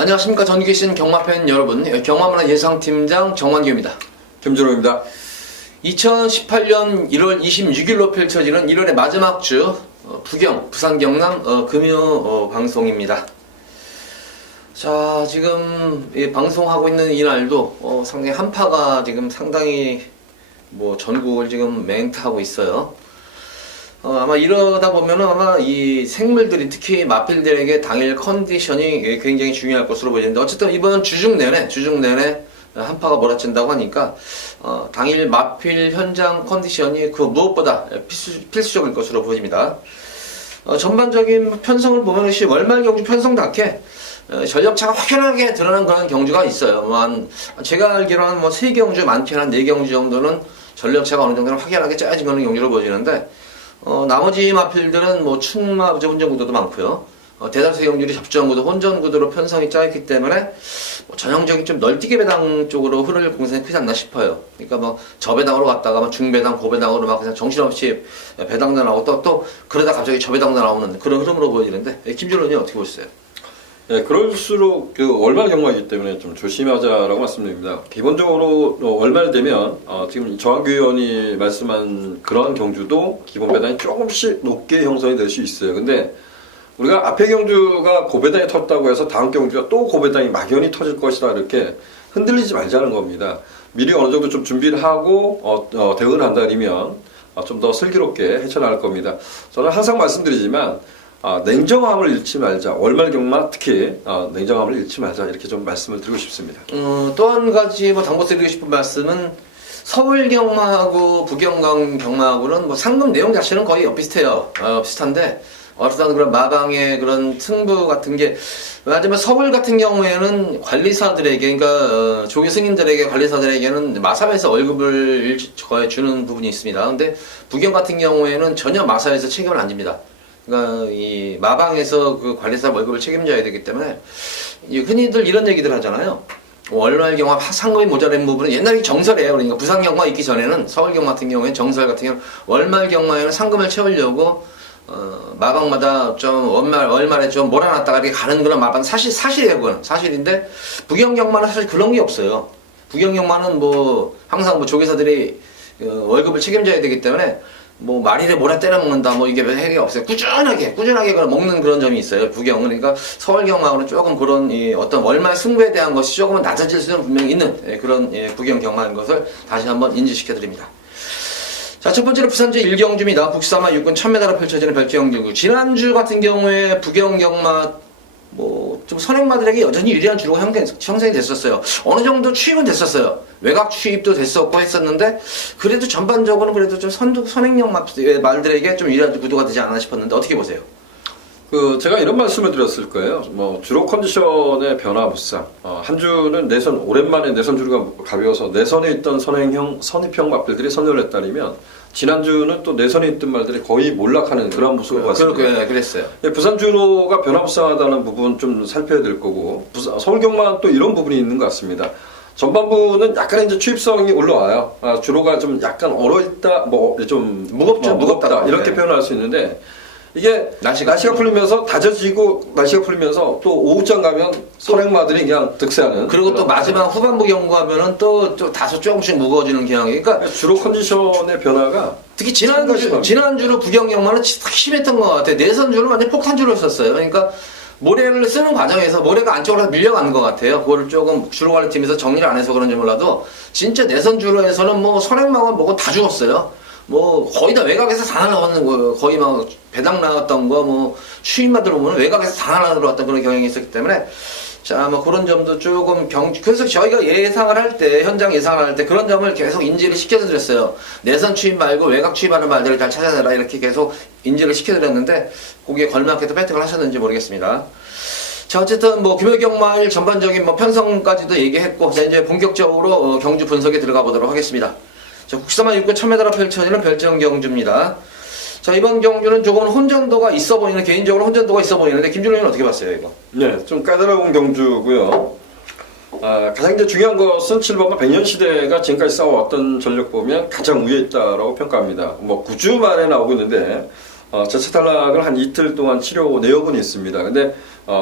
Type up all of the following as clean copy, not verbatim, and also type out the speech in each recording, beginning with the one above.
안녕하십니까. 전국에 계신 경마팬 여러분, 경마문화 예상팀장 정환규입니다. 김준호입니다. 2018년 1월 26일로 펼쳐지는 1월의 마지막 주 부산 경남 금요 방송입니다. 자, 지금 방송하고 있는 이날도 상당히 한파가 지금 상당히 전국을 지금 맹타하고 있어요. 아마 이러다 보면은 아마 이 생물들이 특히 마필들에게 당일 컨디션이 굉장히 중요할 것으로 보이는데, 어쨌든 이번 주중 내내 한파가 몰아친다고 하니까 당일 마필 현장 컨디션이 그 무엇보다 필수적일 것으로 보입니다. 전반적인 편성을 보면 역시 월말 경주 편성답게 전력차가 확연하게 드러난 그런 경주가 있어요. 제가 알기로는 3경주, 많게는 한 4경주 정도는 전력차가 어느 정도는 확연하게 짜여진 그런 경주로 보여지는데, 나머지 마필들은 충마 혼전구도도 많고요. 대다수 경주들이 접전구도, 혼전구도로 편성이 짜있기 때문에 전형적인 좀 널뛰기 배당 쪽으로 흐를 공산이 크지 않나 싶어요. 그러니까 저배당으로 갔다가 중배당, 고배당으로 막 그냥 정신없이 배당도 나오고 또 그러다 갑자기 저배당도 나오는 그런 흐름으로 보여지는데, 김준호님 어떻게 보셨어요? 네, 그럴수록 월말 경마이기 때문에 좀 조심하자라고 말씀드립니다. 기본적으로 월말 되면 지금 정환규 의원이 말씀한 그러한 경주도 기본 배당이 조금씩 높게 형성이 될 수 있어요. 근데 우리가 앞에 경주가 고배당이 텄다고 해서 다음 경주가 또 고배당이 막연히 터질 것이다 이렇게 흔들리지 말자는 겁니다. 미리 어느 정도 좀 준비를 하고 대응을 한다 그러면 좀 더 슬기롭게 헤쳐나갈 겁니다. 저는 항상 말씀드리지만 냉정함을 잃지 말자. 월말 경마 특히 냉정함을 잃지 말자, 이렇게 좀 말씀을 드리고 싶습니다. 또 한 가지 당부드리고 싶은 말씀은, 서울 경마하고 부경 경마하고는 상금 내용 자체는 거의 비슷해요. 비슷한데 어떤 그런 마방의 그런 승부 같은 게, 하지만 서울 같은 경우에는 관리사들에게, 그러니까 조교 승인들에게, 관리사들에게는 마사에서 월급을 주는 부분이 있습니다. 근데 부경 같은 경우에는 전혀 마사에서 책임을 안 집니다. 그러니까 이 마방에서 그 관리사 월급을 책임져야 되기 때문에, 흔히들 이런 얘기들 하잖아요. 월말 경마 상금이 모자란 부분은 옛날에 정설이에요. 그러니까 부산 경마 있기 전에는, 서울 경마 같은 경우에는 정설 같은 경우는 월말 경마에는 상금을 채우려고 마방마다 좀 월말에 좀 몰아놨다가 이렇게 가는 그런 마방, 사실이에요. 그건 사실인데, 부경 경마는 사실 그런 게 없어요. 부경 경마는 항상 조계사들이 월급을 책임져야 되기 때문에 말일에 몰아 때려 먹는다 이게 핵이 없어요. 꾸준하게 먹는 그런 점이 있어요, 부경은. 그러니까 서울 경마하고는 조금 그런 어떤 월말 승부에 대한 것이 조금은 낮아질 수는 분명히 있는 그런 부경 경마인 것을 다시 한번 인지시켜 드립니다. 자, 첫 번째로 부산제 1경주입니다. 국사마 6군 1000m로 펼쳐지는 별주경주. 지난주 같은 경우에 부경 경마 좀 선행마들에게 여전히 유리한 주로 형성이 됐었어요. 어느 정도 추입은 됐었어요. 외곽 추입도 됐었고 했었는데, 그래도 전반적으로는 그래도 좀 선행형 말들에게 좀 유리한 구도가 되지 않나 싶었는데, 어떻게 보세요? 제가 이런 말씀을 드렸을 거예요. 주로 컨디션의 변화무쌍. 한 주는 오랜만에 내선 주류가 가벼워서 내선에 있던 선입형 마필들이 선전을 했다면, 지난주는 또 내선에 있던 말들이 거의 몰락하는 그런 모습을 봤습니다. 그랬어요. 부산 주로가 변화무쌍하다는 부분 좀 살펴야 될 거고, 서울 경마는 또 이런 부분이 있는 것 같습니다. 전반부는 약간 이제 추입성이 올라와요. 주로가 좀 약간 얼어있다, 좀 무겁다 이렇게 표현할 수 있는데, 이게 날씨가 풀리면서 다져지고, 날씨가 풀리면서 또 오후장 가면 선행마들이 그냥 득세하는. 그리고 또 마지막 후반부 경구하면은 또 다소 조금씩 무거워지는 경향이. 그러니까 주로 컨디션의 변화가 특히 지난주로 부경 경마는 심했던 것 같아요. 내선주는 완전 폭탄주로 썼어요. 그러니까 모래를 쓰는 과정에서 모래가 안쪽으로 밀려가는 것 같아요. 그거를 조금 주로관리팀에서 정리를 안 해서 그런지 몰라도, 진짜 내선주로에서는 선행마가 다 죽었어요. 거의 다 외곽에서 다 날아왔는 거예요. 거의 배당 나왔던 거, 추임마들 보면 외곽에서 다 날아들어왔던 그런 경향이 있었기 때문에, 자, 그런 점도 조금 그래서 저희가 현장 예상을 할 때 그런 점을 계속 인지를 시켜드렸어요. 내선 추임 말고 외곽 추임하는 말들을 잘 찾아내라, 이렇게 계속 인지를 시켜드렸는데, 거기에 걸맞게도 배팅을 하셨는지 모르겠습니다. 자, 어쨌든 금요경마일 전반적인 편성까지도 얘기했고, 자, 이제 본격적으로 경주 분석에 들어가 보도록 하겠습니다. 자, 국사마 6군 1000m로 펼쳐지는 별정경주입니다. 자, 이번 경주는 조금은 혼전도가 있어 보이는, 개인적으로 혼전도가 있어 보이는데, 김준호는 어떻게 봤어요, 이거? 네, 좀 까다로운 경주고요. 가장 이제 중요한 것은 7번과 백년시대가 지금까지 싸워왔던 전력 보면 가장 위에 있다라고 평가합니다. 9주 만에 나오고 있는데, 제차 탈락을 한 이틀 동안 치료 내역은 있습니다. 근데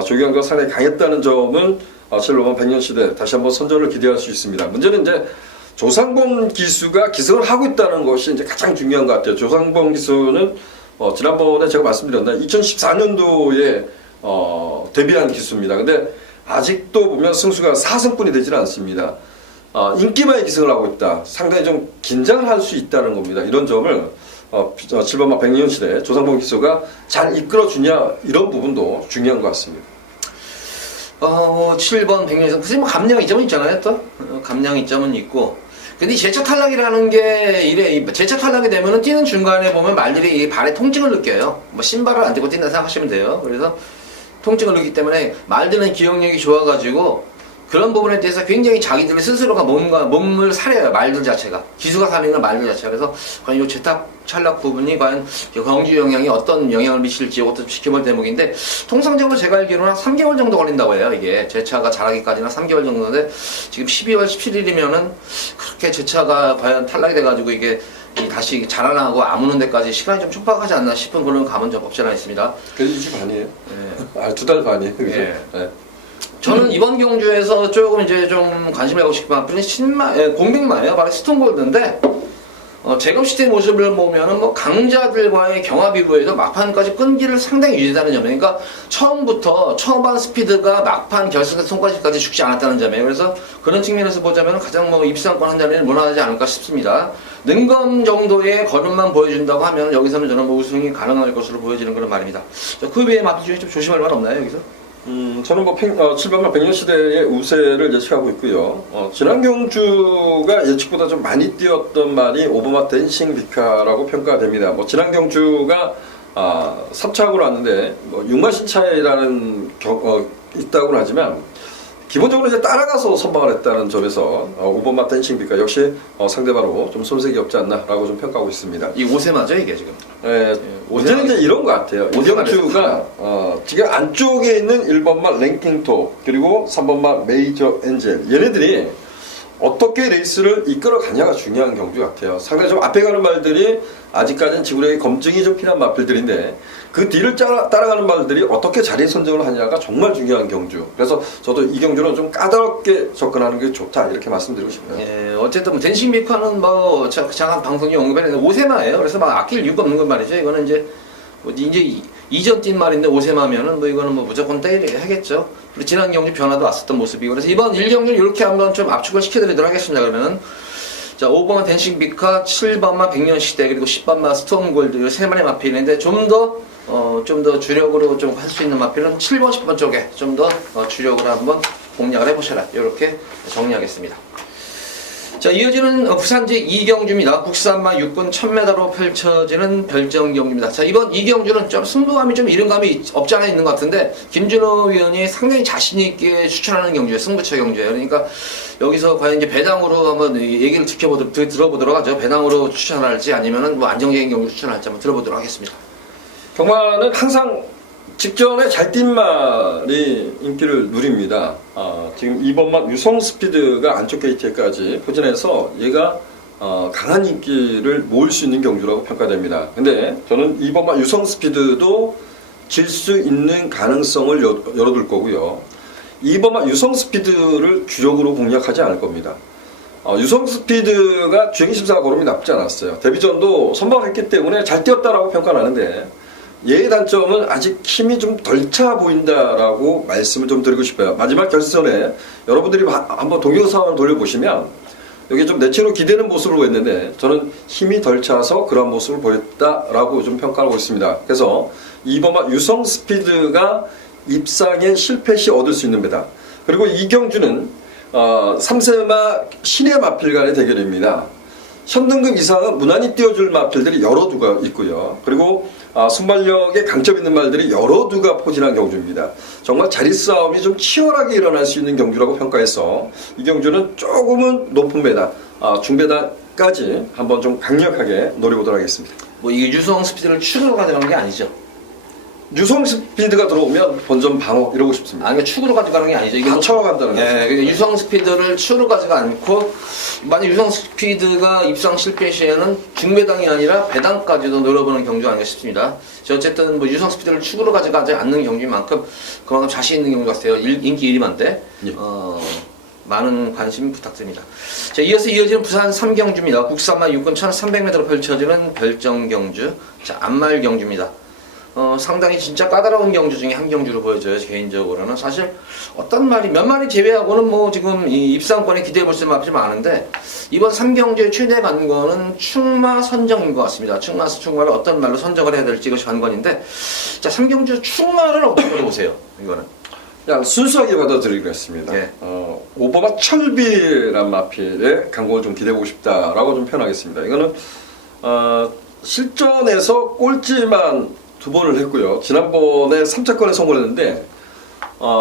조경기가 상당히 강했다는 점은 7번마 백년시대 다시 한번 선전을 기대할 수 있습니다. 문제는 이제 조상범 기수가 기승을 하고 있다는 것이 이제 가장 중요한 것 같아요. 조상범 기수는 지난번에 제가 말씀드렸나요? 2014년도에 데뷔한 기수입니다. 근데 아직도 보면 승수가 4승뿐이 되질 않습니다. 인기만에 기승을 하고 있다. 상당히 좀 긴장을 할 수 있다는 겁니다. 이런 점을 7번마 백년시대 조상범 기수가 잘 이끌어주냐 이런 부분도 중요한 것 같습니다. 7번 백년에서 무슨 뭐 감량 이점은 있잖아요. 또 감량 이점은 있고. 근데 이 제차 탈락이라는 게 이래 제차 탈락이 되면은 뛰는 중간에 보면 말들이 이 발에 통증을 느껴요. 뭐 신발을 안 신고 뛴다 생각하시면 돼요. 그래서 통증을 느끼기 때문에 말들은 기억력이 좋아가지고 그런 부분에 대해서 굉장히 자기들 스스로가 몸을 사려요. 말들 자체가 기수가 사리는 말들 자체가. 그래서 과연 이 제차 탈락 부분이 과연 경주 영향이 어떤 영향을 미칠지 이것도 지켜볼 대목인데, 통상적으로 제가 알기로는 한 3개월 정도 걸린다고 해요. 이게 제차가 자라기까지는 3개월 정도인데 지금 12월 17일이면은 그렇게 제차가 과연 탈락이 돼가지고 이게 다시 자라나고 아무는 데까지 시간이 좀 촉박하지 않나 싶은 그런 감은 좀 없지 않아 있습니다. 그래도 2주 반이에요. 네. 2달 반이에요. 그죠? 예. 네. 저는 이번 경주에서 조금 이제 좀 관심을 갖고 싶은 마필은 공백마예요. 바로 스톤골드인데, 제검시대의 모습을 보면은 뭐 강자들과의 경합 이후에도 막판까지 끈기를 상당히 유지하는 점이에요. 그러니까 처음부터 초반 스피드가 막판 결승에서 손까지까지 죽지 않았다는 점이에요. 그래서 그런 측면에서 보자면 가장 뭐 입상권 한 자리는 무난하지 않을까 싶습니다. 능검 정도의 걸음만 보여준다고 하면 여기서는 저는 뭐 우승이 가능할 것으로 보여지는 그런 말입니다. 그 외에 마필 중에 좀 조심할 만 없나요, 여기서? 저는 뭐 7번마 백년시대의 우세를 예측하고 있고요. 지난 경주가 예측보다 좀 많이 뛰었던 말이 오버마 댄싱 비카라고 평가됩니다. 뭐 지난 경주가 3착으로 왔는데 뭐 6만 신차이라는 있다고는 하지만 기본적으로 이제 따라가서 선방을 했다는 점에서 오버마 댄싱 비카 역시 상대방으로 좀 손색이 없지 않나라고 좀 평가하고 있습니다. 이 5세 맞아 이게 지금? 네, 문제는 이제 이런 것 같아요. 오경주가 지금 안쪽에 있는 1번마 랭킹톱 그리고 3번마 메이저 엔젤, 얘네들이 어떻게 레이스를 이끌어가냐가 중요한 경주 같아요. 상당히 좀 앞에 가는 말들이 아직까지는 지구력의 검증이 좀 필요한 마필들인데 그 뒤를 따라가는 말들이 어떻게 자리 선정을 하냐가 정말 중요한 경주. 그래서 저도 이 경주는 좀 까다롭게 접근하는 게 좋다 이렇게 말씀드리고 싶어요. 예, 어쨌든 댄싱 비카는 뭐 잠깐 방송에 언급했는데 5세마예요. 그래서 막 아낄 이유가 없는 건 말이죠. 이거는 이제 이전 뛴 말인데 5세마면은 뭐 이거는 뭐 무조건 때려야겠죠. 그리고 지난 경주 변화도 왔었던 모습이고, 그래서 이번 1경주 이렇게 한번 좀 압축을 시켜드리도록 하겠습니다. 그러면은 자, 5번마 댄싱 비카, 7번마 백년시대, 그리고 10번마 스톤골드 이 세 마리 마필인데 좀 더 주력으로 좀 할 수 있는 마필은 7번, 10번 쪽에 좀 더 주력으로 한번 공략을 해보셔라. 이렇게 정리하겠습니다. 자, 이어지는 부산직 2경주입니다. 국산마 6군 1000m로 펼쳐지는 별정 경주입니다. 자, 이번 2경주는 좀 승부감이 좀 이른 감이 없지 않아 있는 것 같은데, 김준호 위원이 상당히 자신있게 추천하는 경주예요. 승부처 경주예요. 그러니까 여기서 과연 이제 배당으로 한번 얘기를 들어보도록 하죠. 배당으로 추천할지 아니면은 뭐 안정적인 경주 추천할지 한번 들어보도록 하겠습니다. 경마는 항상 직전에 잘 뛴 말이 인기를 누립니다. 지금 2번마 유성 스피드가 안쪽 게이트까지 포진해서 얘가 강한 인기를 모을 수 있는 경주라고 평가됩니다. 근데 저는 2번마 유성 스피드도 질 수 있는 가능성을 열어둘 거고요. 2번마 유성 스피드를 주력으로 공략하지 않을 겁니다. 유성 스피드가 주행심사 걸음이 나쁘지 않았어요. 데뷔전도 선방을 했기 때문에 잘 뛰었다라고 평가를 하는데, 얘의 단점은 아직 힘이 좀 덜 차 보인다라고 말씀을 좀 드리고 싶어요. 마지막 결선에 여러분들이 한번 동영상을 돌려보시면 여기 좀 내체로 기대는 모습을 보였는데 저는 힘이 덜 차서 그런 모습을 보였다라고 좀 평가하고 있습니다. 그래서 2번마 유성 스피드가 입상에 실패 시 얻을 수 있는 배당. 그리고 이 경주는 3세마 신의 마필 간의 대결입니다. 현등급 이상은 무난히 띄워줄 마필들이 여러 두가 있고요. 그리고 순발력에 강점 있는 말들이 여러 두가 포진한 경주입니다. 정말 자리 싸움이 좀 치열하게 일어날 수 있는 경주라고 평가해서 이 경주는 조금은 높은 배당, 중배당까지 한번 좀 강력하게 노려보도록 하겠습니다. 뭐 이게 유성 스피드를 추가로 가져가는 게 아니죠. 유성 스피드가 들어오면 본전 방어 이러고 싶습니다. 아니, 축으로 가져가는 게 아니죠. 이게 받쳐간다는 거죠. 예, 그러니까 유성 스피드를 축으로 가져가 않고, 만약 유성 스피드가 입상 실패 시에는 중배당이 아니라 배당까지도 노려보는 경주가 아닌가 싶습니다. 어쨌든 뭐 유성 스피드를 축으로 가져가지 않는 경주인 만큼 그만큼 자신 있는 경주 같아요. 인기 1위만데. 예. 많은 관심 부탁드립니다. 자, 이어서 이어지는 부산 3경주입니다. 국산마 6군 1300m로 펼쳐지는 별정경주. 자, 안말경주입니다. 상당히 진짜 까다로운 경주 중에 한 경주로 보여져요. 개인적으로는. 사실 어떤 말이 몇 마리 제외하고는 뭐 지금 이 입상권에 기대해 볼 수 있는 마필이 많은데, 이번 3경주에 최대 관건은 충마 선정인 것 같습니다. 충마를 어떤 말로 선정을 해야 될지 이것이 관건인데, 자, 3경주 충마를 어떻게 보세요? 이거는 그냥 순수하게 받아들이기로 했습니다. 예. 오버마 철비란 마필의 강공을 좀 기대해보고 싶다라고 좀 표현하겠습니다. 이거는 실전에서 꼴찌만 2번을 했고요. 지난번에 3차권에 성공했는데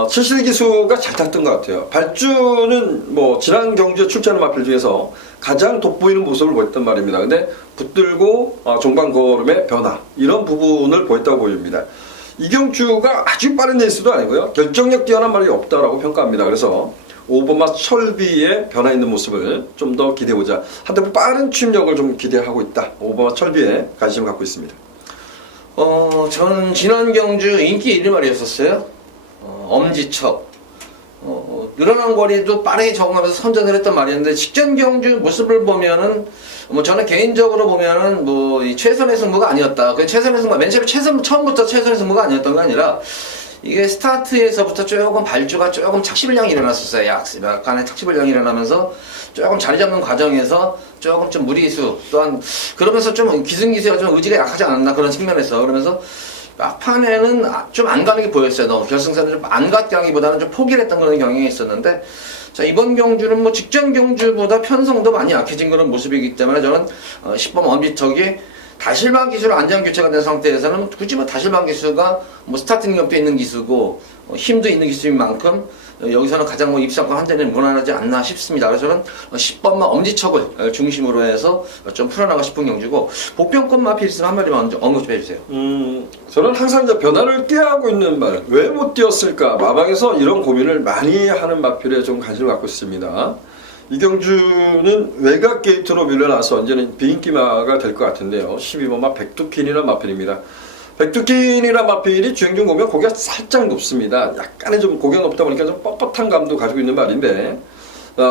칠실기수가 잘 탔던 것 같아요. 발주는 뭐 지난 경주에 출전한 마필 중에서 가장 돋보이는 모습을 보였단 말입니다. 근데 붙들고 종방 걸음의 변화, 이런 부분을 보였다고 보입니다. 이 경주가 아주 빠른 레이스도 아니고요. 결정력 뛰어난 말이 없다라고 평가합니다. 그래서 오버마 철비의 변화 있는 모습을 좀 더 기대해보자. 한때 빠른 취임력을 좀 기대하고 있다. 오버마 철비에 관심을 갖고 있습니다. 저는 지난 경주 인기 1위말이었었어요. 엄지척. 늘어난 거리도 빠르게 적응하면서 선전을 했던 말이었는데, 직전 경주 모습을 보면은, 뭐 저는 개인적으로 보면은 뭐 이 최선의 승부가 아니었다. 그 최선의 승부, 맨 처음부터 최선의 승부가 아니었던 게 아니라, 이게 스타트에서부터 조금 발주가 조금 착시불량이 일어났었어요. 약간의 착시불량이 일어나면서 조금 자리 잡는 과정에서 조금 좀 무리수, 또한 그러면서 좀 기승기수가 좀 의지가 약하지 않았나, 그런 측면에서. 그러면서 막판에는 좀 안 가는 게 보였어요. 너무 결승선을 좀 안 갔다기보다는 좀 포기를 했던 그런 경향이 있었는데, 자, 이번 경주는 뭐 직전 경주보다 편성도 많이 약해진 그런 모습이기 때문에 저는 10번 엄지척이 다실방 기술 안전 교체가 된 상태에서는 굳이 뭐 다실방 기수가 뭐 스타팅 옆에 있는 기수고 힘도 있는 기수인 만큼 여기서는 가장 뭐 입상권 한 대는 무난하지 않나 싶습니다. 그래서 저는 10번만 엄지척을 중심으로 해서 좀 풀어나가 싶은 경주고, 복병권 마필 있으면 한 마디만 언급 좀 해주세요. 저는 항상 이제 변화를 꾀하고 있는 말, 왜 못 뛰었을까? 마방에서 이런 고민을 많이 하는 마필에 좀 관심을 갖고 있습니다. 이 경주는 외곽 게이트로 밀려나서 이제는 비인기마가 될 것 같은데요. 12번마 백두킨이라는 마필입니다. 백두킨이라는 마필이 주행 중 보면 고개가 살짝 높습니다. 약간의 좀 고개가 높다 보니까 좀 뻣뻣한 감도 가지고 있는 말인데,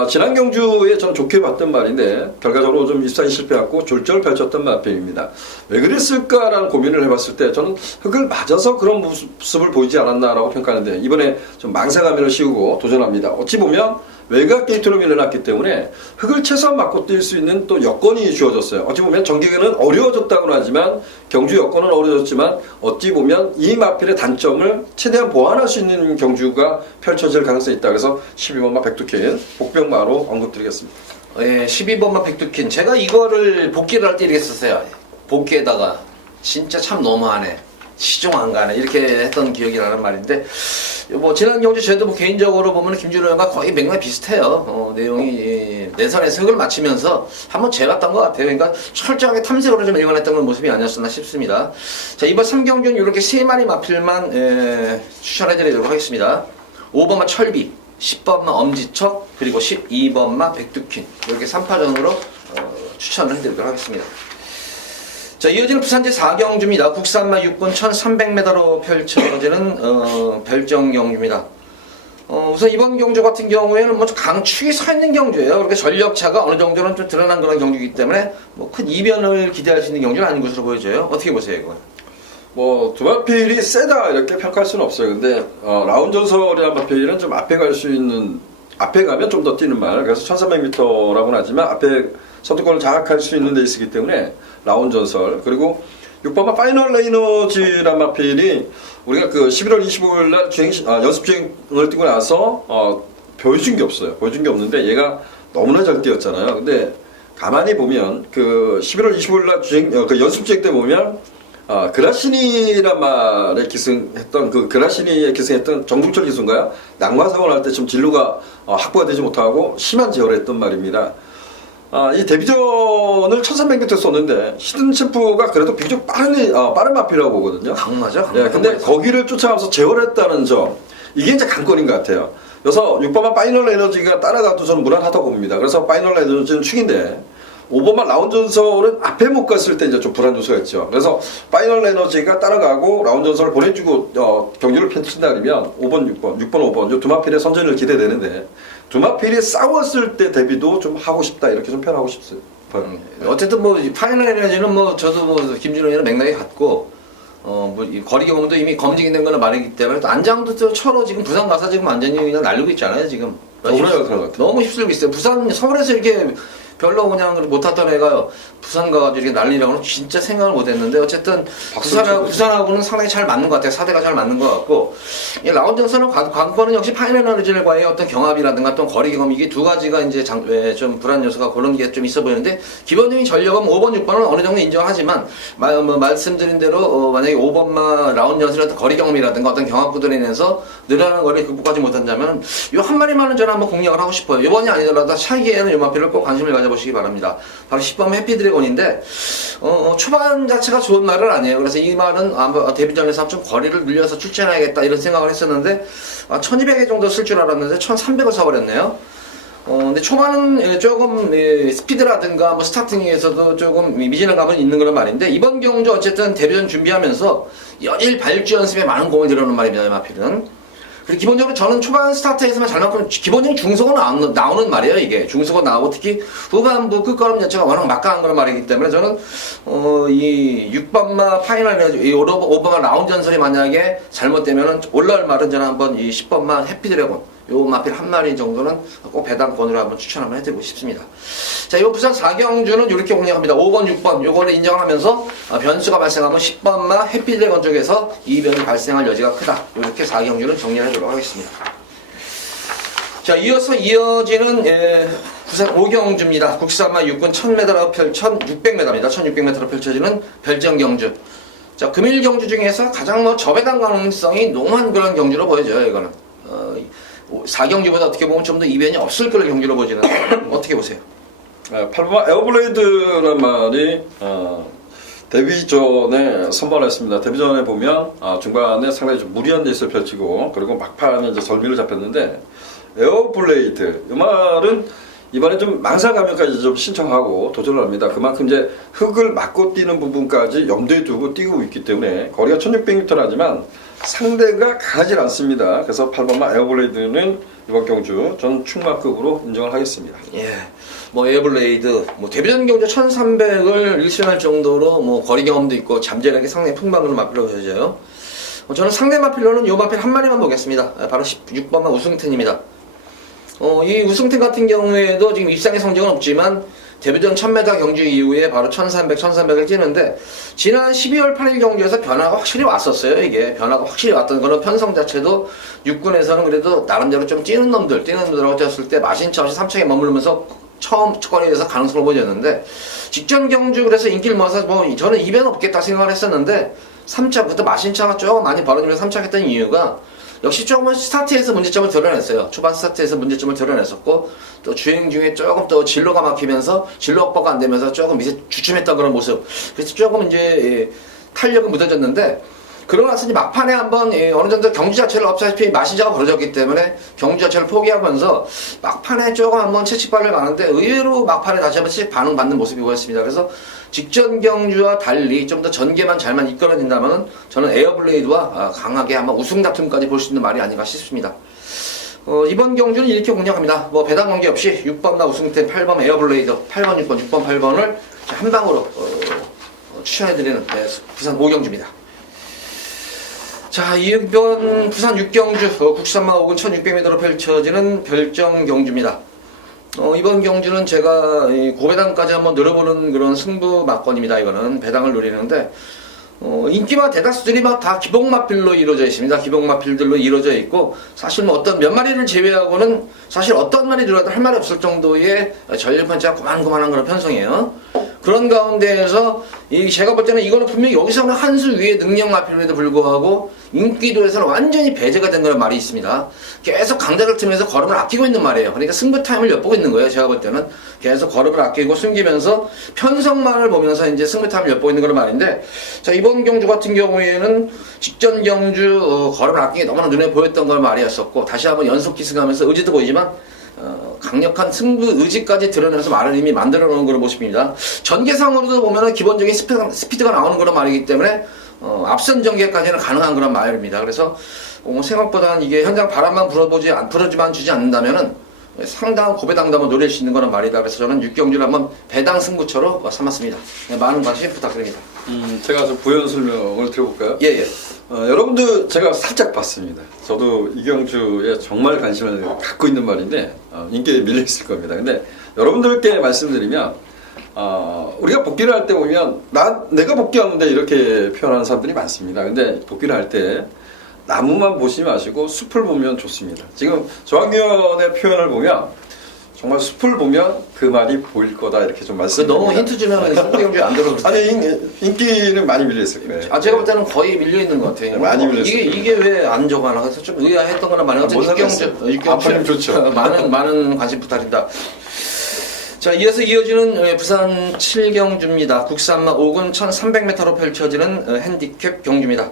지난 경주에 저는 좋게 봤던 말인데 결과적으로 좀 입상이 실패하고 졸전을 펼쳤던 마필입니다. 왜 그랬을까라는 고민을 해봤을 때 저는 흙을 맞아서 그런 모습을 보이지 않았나라고 평가하는데, 이번에 좀 망상하면을 씌우고 도전합니다. 어찌 보면 외곽 게이트로 밀려났기 때문에 흙을 최소한 맞고 뛸 수 있는 또 여건이 주어졌어요. 어찌 보면 정기계는 어려워졌다고는 하지만, 경주 여건은 어려워졌지만 어찌 보면 이 마필의 단점을 최대한 보완할 수 있는 경주가 펼쳐질 가능성이 있다. 그래서 12번마 백두킨 복병마로 언급드리겠습니다. 예, 12번마 백두킨. 제가 이거를 복귀를 할 때 이렇게 썼어요. 복귀에다가 진짜 참 너무하네, 시종 안 가네, 이렇게 했던 기억이 나는 말인데, 뭐 지난 경주 저도 뭐 개인적으로 보면 김준호 형과 거의 맥락이 비슷해요. 내용이 내선에서 흙을 맞추면서 한번 재봤던 것 같아요. 그러니까 철저하게 탐색으로 좀 일관했던 그런 모습이 아니었나 싶습니다. 자, 이번 3경주는 이렇게 3마리 마필만 추천해드리도록 하겠습니다. 5번마 철비, 10번마 엄지척, 그리고 12번마 백두킨, 이렇게 3파전으로 추천을 해드리도록 하겠습니다. 자, 이어지는 부산제 4경주입니다. 국산마 6군 1300m로 펼쳐지는 별정경주입니다. 우선 이번 경주 같은 경우에는 뭐 강축이 서 있는 경주예요. 그렇게 전력차가 어느 정도는 좀 드러난 그런 경주이기 때문에 뭐 큰 이변을 기대할 수 있는 경주는 아닌 것으로 보여져요. 어떻게 보세요, 이건? 뭐 두 마필이 세다 이렇게 평가할 수는 없어요. 근데 라운전설이라는 마필은 좀 앞에 갈 수 있는, 앞에 가면 좀 더 뛰는 말, 그래서 1300m라고는 하지만 앞에 선두권을 장악할 수 있는 레이스이기 때문에 라운전설, 그리고 6번마 파이널 레이너지란 마필이 우리가 그 11월 25일 날 연습 주행을 뛰고 나서 보여준 게 없어요. 보여준 게 없는데 얘가 너무나 잘 뛰었잖아요. 근데 가만히 보면 그 11월 25일 날 그 연습 주행 때 보면 그라시니란 말에 기승했던, 그 그라시니에 기승했던 정중철 기수인가요? 낙마사고 날 때 좀 진로가 확보가 되지 못하고 심한 제어를 했던 말입니다. 이 데뷔전을 1300m 쏘는데 히든 챔프가 그래도 비교적 빠른 마필이라고 보거든요. 강마죠. 예, 근데 거기를 쫓아가면서 제어했다는 점, 이게 이제 관건인 것 같아요. 그래서 6번만 파이널 에너지가 따라가도 저는 무난하다고 봅니다. 그래서 파이널 에너지는 축인데 5번만 라운드 전설은 앞에 못 갔을 때 이제 좀 불안 요소가 있죠. 그래서 파이널 에너지가 따라가고 라운드 전설을 보내주고 경기를 펼친다 그러면 5번, 6번, 5번 이 두 마필의 선전을 기대되는데 두 마필이 싸웠을 때 데뷔도 좀 하고 싶다 이렇게 좀 표현하고 싶어요. 어쨌든 뭐 파이널 에너지는 뭐 저도 뭐 김준호이랑 맥락이 같고 뭐 이 거리 경험도 이미 검증이 된 거는 말이기 때문에 또 안장도 또 철로 지금 부산 가서 지금 완전히 그냥 날리고 있잖아요 지금. 너무 휩쓸고 있어요. 부산 서울에서 이렇게 별로 그냥 못했던 애가 부산 가가지고 이렇게 난리라고는 진짜 생각을 못했는데 어쨌든 부산하고는 상당히 잘 맞는 것 같아요. 사대가 잘 맞는 것 같고 이 라운드에서는 관건은 역시 파이널 에너지과의 어떤 경합이라든가 또 거리 경험 이게 두 가지가 이제 좀 불안 요소가 그런 게 좀 있어 보이는데 기본적인 전력은 5번, 6번은 어느 정도 인정하지만 말씀드린 대로 만약에 5번만 라운드 연습이라든가 거리 경험이라든가 어떤 경합 구도로 인해서 늘어나는 거리를 극복하지 못한다면 이 한 마리만은 저는 한번 공략을 하고 싶어요. 이번이 아니더라도 차기에는 이 마필을 꼭 관심을 가져보시기 바랍니다. 바로 10번 해피드래곤인데 초반 자체가 좋은 말은 아니에요. 그래서 이 말은 데뷔전에서 좀 거리를 늘려서 출전해야겠다 이런 생각을 했었는데 1200개 정도 쓸 줄 알았는데 1300을 써버렸네요. 근데 초반은 조금 스피드라든가 뭐 스타팅에서도 조금 미진한 감은 있는 그런 말인데 이번 경주 어쨌든 데뷔전 준비하면서 연일 발주 연습에 많은 공을 들여놓는 말입니다. 마필은. 그리고 기본적으로 저는 초반 스타트에서만 잘 나오면 기본적인 중속은 나오는 말이에요. 이게 중속은 나오고 특히 후반부 끝걸음 자체가 워낙 막강한 그런 말이기 때문에 저는 이 6번마 파이널 에너지 5번마 라운드 전설이 만약에 잘못되면은 올라올 말은 저는 한번 이 10번마 해피드래곤 요 마필 한 마리 정도는 꼭 배당권으로 한번 추천 한번 해드리고 싶습니다. 자, 이번 부산 4경주는 이렇게 공략합니다. 5번, 6번 요거를 인정하면서 변수가 발생하면 10번마 해피드래곤 쪽에서 이변이 발생할 여지가 크다. 이렇게 4경주는 정리를 해보도록 하겠습니다. 자, 이어서 이어지는 부산 5경주입니다. 국산마 6군 1600m입니다. 1600m로 펼쳐지는 별정경주. 자, 금일 경주 중에서 가장 저배당 가능성이 농한 그런 경주로 보여져요. 이거는 4경주보다 어떻게 보면 좀 더 이변이 없을 그런 경주로 보지는 어떻게 보세요? 8번 에어블레이드란 말이 데뷔 전에 선발했습니다. 데뷔 전에 보면 중반에 상당히 좀 무리한 레이스를 펼치고 그리고 막판에 이제 절미를 잡혔는데 에어블레이드 이 말은 이번에 좀 망사감염까지 좀 신청하고 도전을 합니다. 그만큼 이제 흙을 맞고 뛰는 부분까지 염두에 두고 뛰고 있기 때문에 거리가 1600m 하지만 상대가 강하지 않습니다. 그래서 8번마 에어블레이드는 이번 경주 전 충마급으로 인정을 하겠습니다. 예, 뭐 에어블레이드, 뭐 데뷔전 경주 1300을 1승할 정도로 뭐 거리 경험도 있고 잠재력이 상당히 풍부한 마필로 보여져요. 저는 상대 마필로는 요 마필 한 마리만 보겠습니다. 바로 16번마 우승텐입니다. 이 우승텐 같은 경우에도 지금 입상의 성적은 없지만 데뷔전 1000m 경주 이후에 바로 1300, 1300을 뛰는데 지난 12월 8일 경주에서 변화가 확실히 왔었어요. 이게 변화가 확실히 왔던 그런 편성 자체도 육군에서는 그래도 나름대로 좀 뛰는 놈들하고 뛰었을 때 마신차 없이 3차에 머무르면서 처음 거리에서 가능성을 보였는데 직전 경주 그래서 인기를 모아서 뭐 저는 이변 없겠다 생각을 했었는데 3차부터 마신차가 조금 많이 벌어지면서 3차 했던 이유가 역시 조금은 스타트에서 문제점을 드러냈어요. 초반 스타트에서 문제점을 드러냈었고 또 주행 중에 조금 또 진로가 막히면서 진로 확보가 안 되면서 조금 밑에 주춤했던 그런 모습. 그래서 조금 이제 탄력은 묻어졌는데 그러고 나서 이제 막판에 한번 어느 정도 경주 자체를 없다시피 마신자가 벌어졌기 때문에 경주 자체를 포기하면서 막판에 조금 한번 채찍발을 가는데 의외로 막판에 다시 한번 채찍 반응 받는 모습이 보였습니다. 그래서 직전 경주와 달리 좀 더 전개만 잘만 이끌어진다면 저는 에어블레이드와 강하게 한번 우승 다툼까지 볼 수 있는 말이 아닌가 싶습니다. 이번 경주는 이렇게 공략합니다. 뭐 배당 관계 없이 6번나 우승템 8번 에어블레이드 8번, 6번, 6번, 8번을 한 방으로 추천해드리는 부산 5경주입니다. 자, 이번 부산 6경주 국산마 5군 1600m로 펼쳐지는 별정경주입니다. 이번 경주는 제가 고배당까지 한번 늘어보는 그런 승부 막권입니다. 이거는 배당을 노리는데 인기마 대다수들이 막 다 기복마필로 이루어져 있습니다. 기복마필들로 이루어져 있고 사실 뭐 어떤 몇 마리를 제외하고는 사실 어떤 말이 들어와도 할 말이 없을 정도의 전력 편차가 고만고만한 그런 편성이에요. 그런 가운데에서 제가 볼 때는 이거는 분명히 여기서는 한 수 위의 능력 마필임에도 불구하고 인기도에서는 완전히 배제가 된 거란 말이 있습니다. 계속 강자를 틈에서 걸음을 아끼고 있는 말이에요. 그러니까 승부 타임을 엿보고 있는 거예요. 제가 볼 때는 계속 걸음을 아끼고 숨기면서 편성만을 보면서 이제 승부 타임을 엿보고 있는 그런 말인데, 자, 이번 경주 같은 경우에는 직전 경주 걸음을 아끼는 게 너무나 눈에 보였던 걸 말이었었고, 다시 한번 연속 기승하면서 의지도 보이지만 강력한 승부 의지까지 드러내면서 말을 이미 만들어 놓은 그런 모습입니다. 전개상으로도 보면은 기본적인 스피드가 나오는 그런 말이기 때문에 앞선 전개까지는 가능한 그런 말입니다. 그래서 생각보다 이게 현장 바람만 불어주만 주지 않는다면은 상당한 고배당담을 노릴 수 있는 그런 말이다. 그래서 저는 6경주를 한번 배당 승부처로 삼았습니다. 네, 많은 관심 부탁드립니다. 제가 좀 부연 설명을 드려볼까요? 예. 여러분들 제가 살짝 봤습니다. 저도 이경주에 정말 관심을 갖고 있는 말인데 인기에 밀려 있을 겁니다. 근데 여러분들께 말씀드리면 우리가 복귀를 할 때 보면 내가 복귀하는데 이렇게 표현하는 사람들이 많습니다. 근데 복귀를 할 때 나무만 보지 마시고 숲을 보면 좋습니다. 지금 조항위원의 표현을 보면 정말 숲을 보면 그 말이 보일 거다 이렇게 좀 말씀드립니다. 너무 힌트 주면 승부경주에 안 들어오죠. 아니 인기는 많이 밀려 있을 거예요. 제가 볼 때는 거의 밀려 있는 것 같아요. 많이 밀려 있어요. 이게 왜 안 적어나 해서 좀 의아했던 거나 많이 못 살겠어요. 아빠님 좋죠. 많은 관심 부탁드립니다. 자, 이어지는 부산 7경주입니다. 국산마 5군 1300m로 펼쳐지는 핸디캡 경주입니다.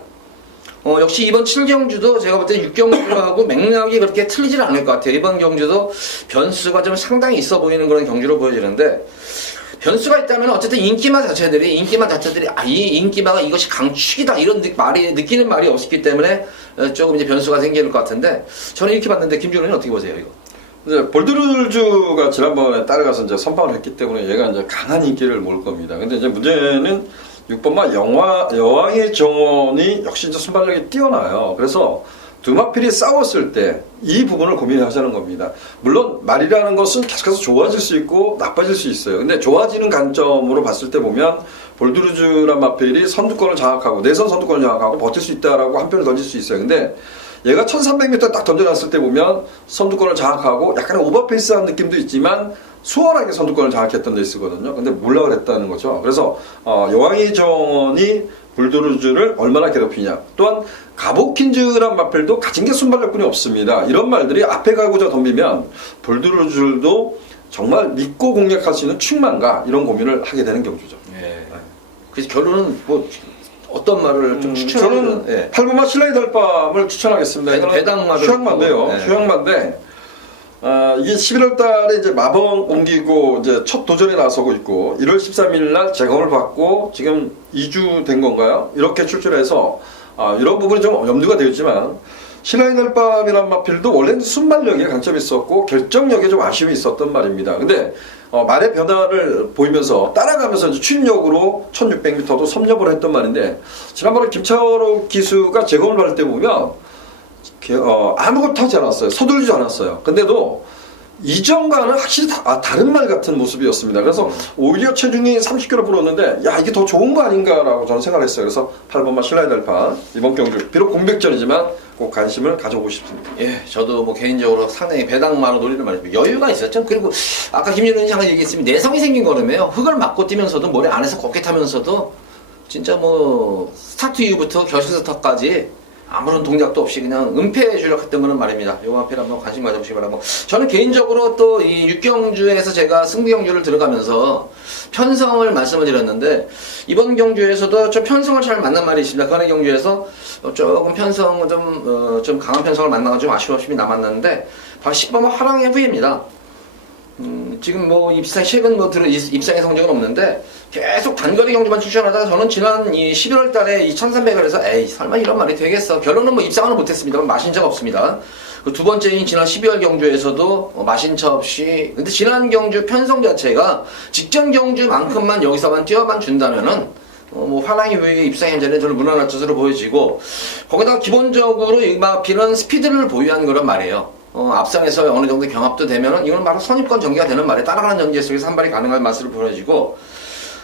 역시 이번 7경주도 제가 볼 때는 6경주하고 맥락이 그렇게 틀리질 않을 것 같아요. 이번 경주도 변수가 좀 상당히 있어 보이는 그런 경주로 보여지는데, 변수가 있다면 어쨌든 인기마 자체들이 이 인기마가 이것이 강축이다 이런 느끼는 말이 없었기 때문에 조금 이제 변수가 생기는 것 같은데, 저는 이렇게 봤는데 김준호는 어떻게 보세요, 이거? 이제 볼드루즈가 지난번에 따라가서 이제 선방을 했기 때문에 얘가 이제 강한 인기를 모을 겁니다. 근데 이제 문제는 6번마 여왕의 정원이 역시 이제 순발력이 뛰어나요. 그래서 두 마필이 싸웠을 때 이 부분을 고민하자는 겁니다. 물론 말이라는 것은 계속해서 좋아질 수 있고 나빠질 수 있어요. 근데 좋아지는 관점으로 봤을 때 보면 볼드루즈란 마필이 선두권을 장악하고 내선 선두권을 장악하고 버틸 수 있다라고 한 표를 던질 수 있어요. 근데 얘가 1300m 딱 던져놨을 때 보면 선두권을 장악하고 약간 오버페이스한 느낌도 있지만 수월하게 선두권을 장악했던 데 있거든요. 근데 몰라 그랬다는 거죠. 그래서 여왕의 정원이 볼드루즈를 얼마나 괴롭히냐. 또한 가보킨즈란 마필도 가진 게 순발력뿐이 없습니다. 이런 말들이 앞에 가고자 덤비면 볼드루즈도 정말 믿고 공략할 수 있는 충만가 이런 고민을 하게 되는 경주죠. 예. 그래서 결론은 뭐 어떤 말을 좀 추천하는? 저는 8번마 신라의 달밤을 추천하겠습니다. 배당마를 휴양마인데요. 네. 휴양마인데 이게 11월 달에 이제 마법 옮기고 이제 첫 도전에 나서고 있고 1월 13일 날 재검을 받고 지금 2주 된 건가요? 이렇게 출출해서 이런 부분이 좀 염두가 되어 있지만 신라의 달밤이란 마필도 원래는 순발력에 강점이 있었고 결정력에 좀 아쉬움이 있었던 말입니다. 근데 말의 변화를 보이면서 따라가면서 이제 추진력으로 1600m도 섭렵을 했던 말인데 지난번에 김차로 기수가 재검을 받을 때 보면 아무것도 하지 않았어요. 서둘지도 않았어요. 근데도 이전과는 확실히 다른 말 같은 모습이었습니다. 그래서 오히려 체중이 30kg 불었는데 야 이게 더 좋은 거 아닌가라고 저는 생각을 했어요. 그래서 8번마 신라의 달밤 이번 경주 비록 공백전이지만 꼭 관심을 가져보고 싶습니다. 예, 저도 뭐 개인적으로 상당히 배당마로 노리는 말이고 여유가 있었죠. 그리고 아까 김윤훈이 잠깐 얘기했지만 내성이 생긴 거라며요. 흙을 맞고 뛰면서도 머리 안에서 걷게 타면서도 진짜 뭐 스타트 이후부터 결승스타까지 아무런 동작도 없이 그냥 은폐에 주력했던 거는 말입니다. 요거 앞에 한번 관심 가져보시기 바라고. 저는 개인적으로 또 이 6경주에서 제가 승부경주를 들어가면서 편성을 말씀을 드렸는데 이번 경주에서도 좀 편성을 잘 만난 말이 있습니다. 그간의 경주에서 조금 편성 좀 강한 편성을 만나가 좀 아쉬움이 남았는데 바로 10번마 화랑의 후예입니다. 지금 뭐 입상 최근 뭐 입상의 성적은 없는데 계속 단거리 경주만 추천하다가 저는 지난 이 11월 달에 2300을 해서 에이 설마 이런 말이 되겠어. 결론은 뭐 입상은 못했습니다만 마신 적 없습니다. 그 두 번째인 지난 12월 경주에서도 마신 차 없이, 근데 지난 경주 편성 자체가 직전 경주만큼만 여기서만 뛰어만 준다면은 뭐 화랑이 후에 입상 현재는 저는 무난할 것으로 보여지고, 거기다가 기본적으로 이 마필은 스피드를 보유한 거란 말이에요. 앞선에서 어느 정도 경합도 되면은 이건 바로 선입권 전개가 되는 말에 따라가는 전개 속에서 한 발이 가능한 맛으로 보여지고,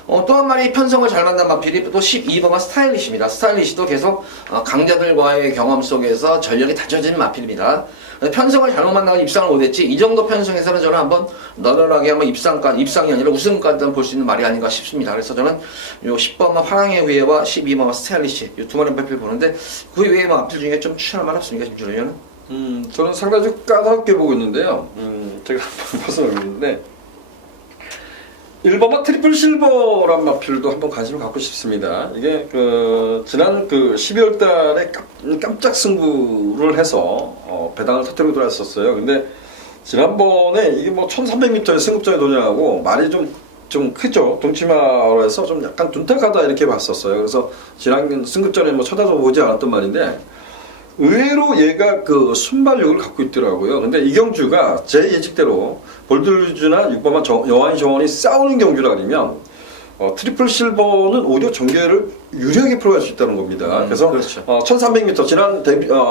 또 한 마리 편성을 잘 만난 마필이 또 12번마 스타일리시입니다. 스타일리시도 계속 강자들과의 경험 속에서 전력이 다져진 마필입니다. 편성을 잘못 만나고 입상을 못했지 이 정도 편성에서는 저는 한번 널널하게 한번 입상이 아니라 우승까지 볼 수 있는 말이 아닌가 싶습니다. 그래서 저는 요 10번마 화랑의 후예와 12번마 스타일리시 이 두 마리 마필 보는데 그 외에 마필 중에 좀 추천할 만 없습니까, 김준호는? 저는 상당히 좀 까다롭게 보고 있는데요. 제가 한번 벗어나는데 1번마 트리플 실버란 마필도 한번 관심을 갖고 싶습니다. 이게 지난 12월 달에 깜짝 승부를 해서 배당을 터뜨리고 들어왔었어요. 근데 지난번에 이게 뭐 1300m의 승급전에 도전하고 말이 좀 크죠. 동치마로 해서 좀 약간 둔탁하다 이렇게 봤었어요. 그래서 지난 승급전에 뭐 쳐다도 보지 않았던 말인데 의외로 얘가 순발력을 갖고 있더라고요. 근데 이 경주가 제 예측대로 볼드루즈나 6번마 여완 정원이 싸우는 경주라 그러면 트리플 실버는 오히려 전개를 유리하게 풀어갈 수 있다는 겁니다. 그래서 그렇죠. 1300m 지난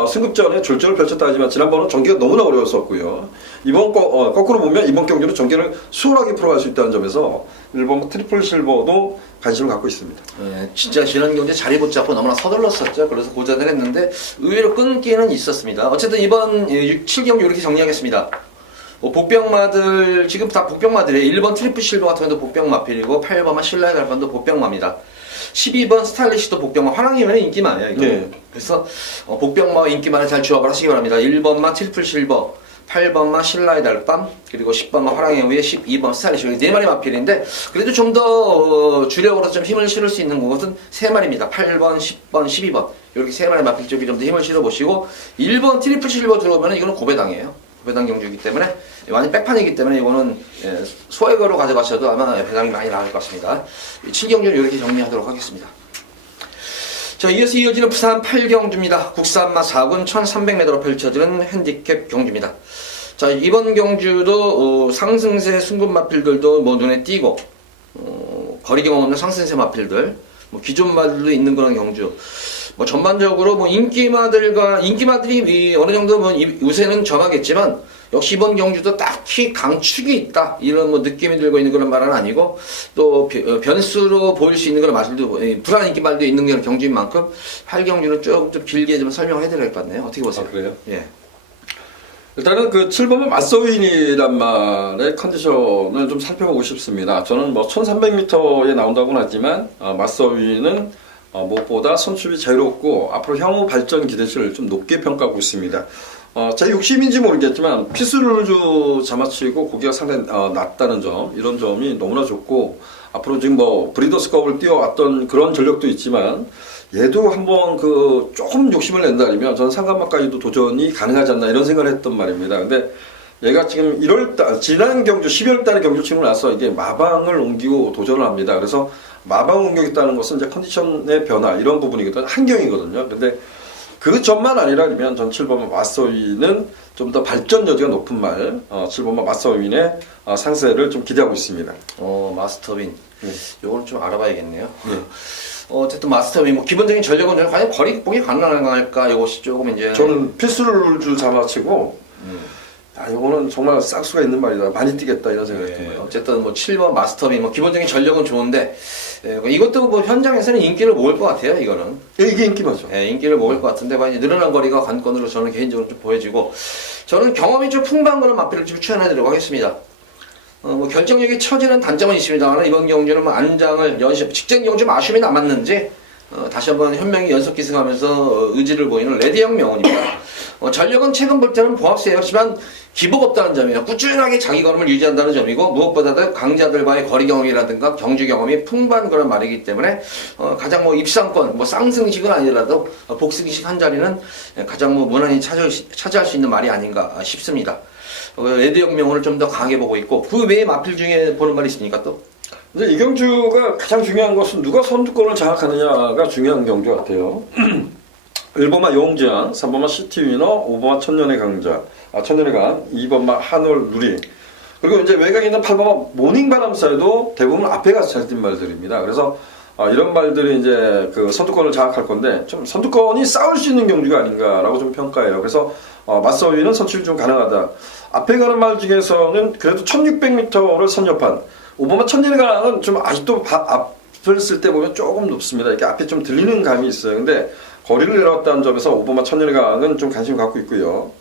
승급전에 졸전을 펼쳤다 하지만 지난번은 전개가 너무나 어려웠었고요. 이번 거꾸로 보면 이번 경주는 전개를 수월하게 풀어갈 수 있다는 점에서 1번 트리플 실버도 관심을 갖고 있습니다. 네, 진짜 지난 경주에 자리 못 잡고 너무나 서둘렀었죠. 그래서 고전을 했는데 의외로 끊기는 있었습니다. 어쨌든 이번 7경주 이렇게 정리하겠습니다. 복병마들 지금 다 복병마들이에요. 1번 트리플 실버 같은 경우도 복병마필이고 8번마 신라의 달반도 복병마입니다. 12번 스타일리시도 복병마 화랑이면 인기만이에요. 이거. 네. 그래서 복병마 인기만을 잘 주업을 하시기 바랍니다. 1번마 트리플 실버, 8번마 신라의 달밤, 그리고 10번마 화랑의 후예, 12번 스타일리시 네 마리 마필인데 그래도 좀 더 주력으로 좀 힘을 실을 수 있는 것은 세 마리입니다. 8번, 10번, 12번 이렇게 세 마리 마필 쪽에 좀 더 힘을 실어 보시고 1번 트리플 실버 들어오면 이거는 고배당이에요. 배당 경주이기 때문에 완전 백판이기 때문에 이거는 소액으로 가져가셔도 아마 배당이 많이 나올 것 같습니다. 7경주는 이렇게 정리하도록 하겠습니다. 자, 이어서 이어지는 부산 8경주입니다. 국산마 4군 1300m로 펼쳐지는 핸디캡 경주입니다. 자, 이번 경주도 상승세 순금 마필들도 뭐 눈에 띄고 거리 경험 없는 상승세 마필들 뭐 기존 마들도 있는 그런 경주. 뭐 전반적으로 뭐 인기마들이 어느 정도 뭐 우세는 점하겠지만 역시 이번 경주도 딱히 강축이 있다 이런 뭐 느낌이 들고 있는 그런 말은 아니고 또 변수로 보일 수 있는 그런 마들도 불안 인기말도 있는 그런 경주인 만큼 8경주는 조금 좀 길게 좀 설명해 드릴 것 같네요. 어떻게 보세요? 아, 그래요? 예. 일단은 7번마 맞서윈이란 말의 컨디션을 좀 살펴보고 싶습니다. 저는 뭐 1300m에 나온다고는 하지만 맞서윈은 무엇보다 선출이 자유롭고 앞으로 향후 발전 기대치를 좀 높게 평가하고 있습니다. 제 욕심인지 모르겠지만 피스루즈 잡아치고 고기가 상당히 낮다는 점, 이런 점이 너무나 좋고 앞으로 지금 뭐 브리더스컵을 뛰어왔던 그런 전력도 있지만 얘도 한번 조금 욕심을 낸다면 저는 상간마까지도 도전이 가능하지 않나 이런 생각을 했던 말입니다. 근데 얘가 지금 1월달 지난 경주 12월달에 경주 치고 나서 이게 마방을 옮기고 도전을 합니다. 그래서 마방 옮기겠다는 것은 이제 컨디션의 변화 이런 부분이거든요. 한경이거든요. 근데 그 점만 아니라면 전 7번마 맞서윈은 좀 더 발전 여지가 높은 말 7번마 맞서윈의 상세를 좀 기대하고 있습니다. 마스터윈. 요거는 좀 알아봐야겠네요. 어쨌든 마스터윈 뭐 기본적인 전력은 과연 거리 극복이 가능할까 이것이 조금 이제 저는 필수를 잡아치고 이거는 정말 싹수가 있는 말이다. 많이 뛰겠다 이런 생각이 든 거예요. 어쨌든 뭐 7번 마스터빈 뭐 기본적인 전력은 좋은데 이것도 뭐 현장에서는 인기를 모을 것 같아요. 이거는 이게 인기맞죠. 인기를 모을 것 같은데 많이 늘어난 거리가 관건으로 저는 개인적으로 좀 보여지고 저는 경험이 좀 풍부한 그런 마필을 좀 추천해드리도록 하겠습니다. 뭐 결정력이 처지는 단점은 있습니다만 이번 경주는 뭐 안장을 직전 경주 좀 아쉬움이 남았는지 다시 한번 현명히 연속 기승하면서 의지를 보이는 레드형 명언입니다. 전력은 최근 볼 때는 보합세예요. 그렇지만 기복 없다는 점이에요. 꾸준하게 자기 걸음을 유지한다는 점이고 무엇보다도 강자들과의 거리 경험이라든가 경주 경험이 풍부한 그런 말이기 때문에 가장 뭐 입상권, 뭐 쌍승식은 아니라도 복승식 한 자리는 가장 뭐 무난히 차지할 수 있는 말이 아닌가 싶습니다. 레드형 명언을 좀 더 강하게 보고 있고 그 외에 마필 중에 보는 말이 있습니까 또? 근데 이 경주가 가장 중요한 것은 누가 선두권을 장악하느냐가 중요한 경주 같아요. 1번마 용지안, 3번마 시티위너, 5번마 천년의 강자, 천년의 강, 2번마 한올 누리. 그리고 이제 외곽에 있는 8번마 모닝바람사에도 대부분 앞에 가서 잘 뛴 말들입니다. 그래서 이런 말들이 이제 선두권을 장악할 건데 좀 선두권이 싸울 수 있는 경주가 아닌가라고 좀 평가해요. 그래서 맞서위는 선출이 좀 가능하다. 앞에 가는 말 중에서는 그래도 1600m를 선접한 5번마 천일강은 좀 아직도 앞을 쓸 때 보면 조금 높습니다. 이렇게 앞에 좀 들리는 감이 있어요. 근데 거리를 내려왔다는 점에서 5번마 천일강은 좀 관심을 갖고 있고요.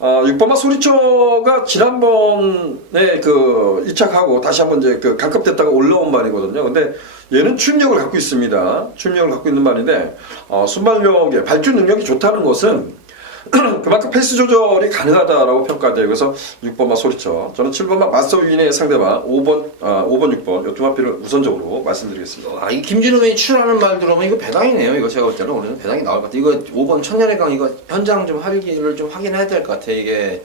6번마 소리초가 지난번에 그 이착하고 다시 한번 이제 그 각급됐다가 올라온 말이거든요. 근데 얘는 추임력을 갖고 있습니다. 추임력을 갖고 있는 말인데, 순발력의 발주 능력이 좋다는 것은 그만큼 페이스 조절이 가능하다라고 평가돼요. 그래서 6번마 소리쳐. 저는 7번마 마스터 위인의 상대방 5번, 6번 이 두 마필을 우선적으로 말씀드리겠습니다. 이 김진우 의원이 출하는 말 들어보면 이거 배당이네요. 이거 제가 볼 때는 오늘은 배당이 나올 것 같아요. 이거 5번 천년의 강 이거 현장 좀 합의를 좀 확인해야 될 것 같아요. 이게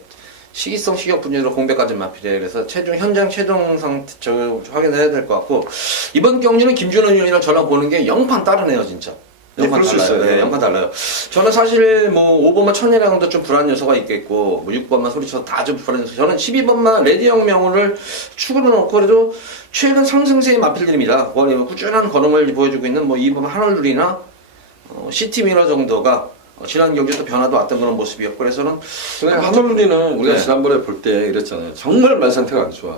시기성 식욕 분열로 공백까지 마필이에요. 그래서 현장 최종 상태 확인해야 될 것 같고, 이번 경기는 김준호 의원이랑 저랑 보는 게 영판 따르네요, 진짜. 네, 그럴 수 있어요. 네, 영판 달라요. 저는 사실 뭐 5번만 천리랑도 좀 불안 요소가 있겠고, 뭐 6번만 소리쳐 다 좀 불안 요소. 저는 12번만 레디형 명호를 축으로 놓고 그래도 최근 상승세의 마필들입니다. 꾸준한 걸음을 보여주고 있는 뭐 2번 하늘룰이나 시티미러 정도가 지난 경기도 변화도 왔던 그런 모습이었고, 그래서는 하늘룰이는 우리가 네. 지난번에 볼 때 그랬잖아요. 정말 말 상태가 안 좋아.